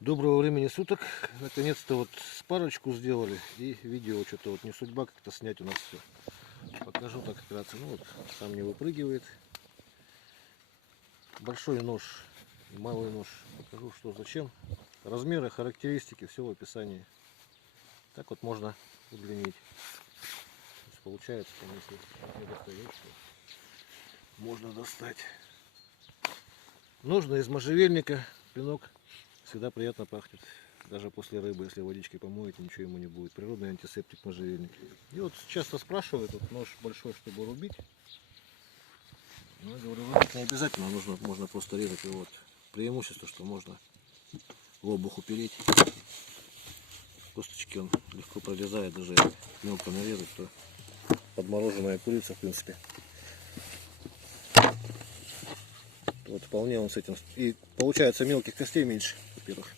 Доброго времени суток. Наконец-то вот парочку сделали. И видео что-то вот не судьба как-то снять у нас все. Покажу так вкратце. Ну вот, сам не выпрыгивает. Большой нож и малый нож. Покажу, что зачем. Размеры, характеристики, все в описании. Так вот можно удлинить. То есть получается, там, если не достаешь, можно достать. Ножны из можжевельника. Пинок всегда приятно пахнет. Даже после рыбы, если водичкой помоете, ничего ему не будет. Природный антисептик можжевельник. И вот часто спрашивают, вот нож большой, чтобы рубить. Ну, я говорю, рубить не обязательно, можно просто резать его. Вот. Преимущество, что можно в обух упереть. Косточки он легко пролезает, даже мелко нарезать, то подмороженная курица, в принципе. Вот вполне он с этим. И получается мелких костей меньше, во-первых.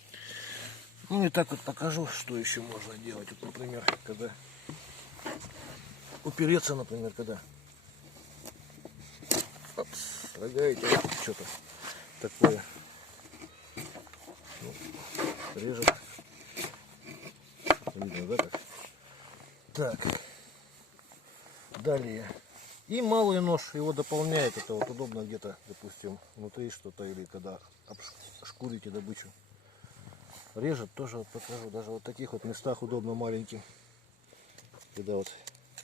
Ну и так вот покажу, что еще можно делать. Вот, например, когда упереться, например, когда строгаете что-то такое. Ну, режет. Видно, да, как? Так. Далее. И малый нож его дополняет. Это вот удобно где-то, допустим, внутри что-то, или когда шкурите добычу. Режет тоже, вот покажу, даже вот в таких вот местах удобно маленьким. Когда вот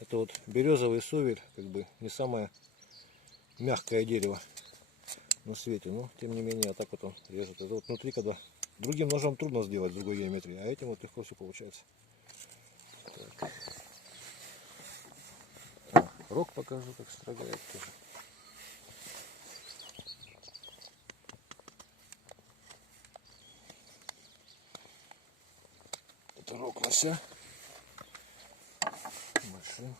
это вот березовый сувель, как бы не самое мягкое дерево на свете, но тем не менее, а так вот он режет. Это вот внутри, когда другим ножом трудно сделать другой геометрии, а этим вот легко все получается. Так. Рог покажу, как строгает тоже. Это рог лося. Большой.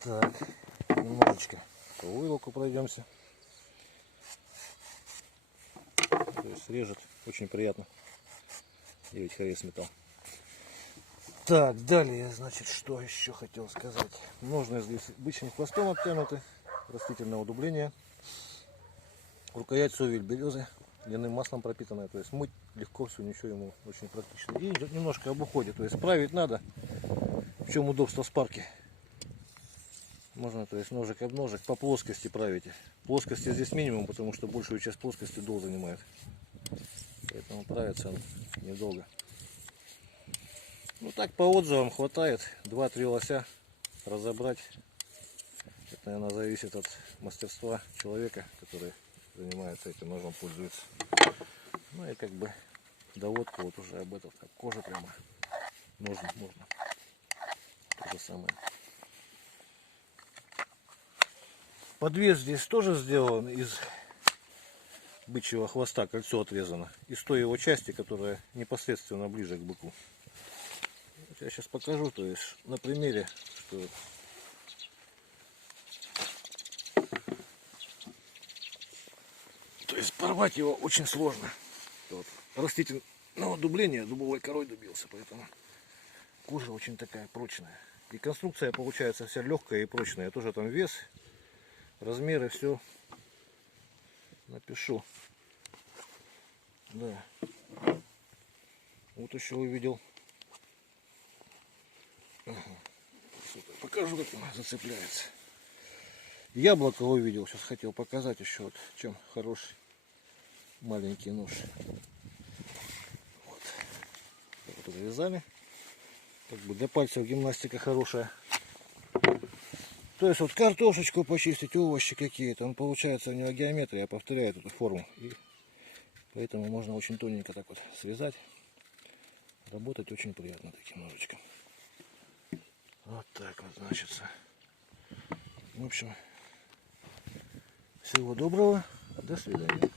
Так, немножечко по войлоку пройдемся. То есть режет очень приятно. 9 хорез металл. Так, далее, значит, что еще хотел сказать. Ножны здесь обычным хвостом обтянуты, растительное удубление. Рукоять сувель березы, льняным маслом пропитанная, то есть мыть легко все, ничего ему очень практично. И немножко об уходе, то есть править надо, в чем удобство спарки. Можно, то есть ножик об ножик по плоскости правите. Плоскости здесь минимум, потому что большую часть плоскости дол занимает. Поэтому правится он недолго. Ну так по отзывам хватает 2-3 лося разобрать. Это, наверное, зависит от мастерства человека, который занимается этим ножом, пользуется. Ну и как бы доводка вот уже об этом, как кожа прямо. Ножны можно. То же самое. Подвес здесь тоже сделан из бычьего хвоста, кольцо отрезано. Из той его части, которая непосредственно ближе к быку. Вот я сейчас покажу, то есть на примере, что то есть порвать его очень сложно. Вот. Растительного удубления дубовой корой добился, поэтому кожа очень такая прочная. И конструкция получается вся легкая и прочная. Тоже там вес, размеры, все напишу. Да. Вот еще увидел. Ага. Покажу, как она зацепляется. Яблоко увидел. Сейчас хотел показать еще, вот, чем хороший маленький нож. Вот. Вот завязали. Как бы для пальцев гимнастика хорошая. То есть вот картошечку почистить, овощи какие-то. Он получается у него геометрия повторяет эту форму. И поэтому можно очень тоненько так вот связать. Работать очень приятно таким ножичком. Вот так вот, значит. В общем, всего доброго. До свидания.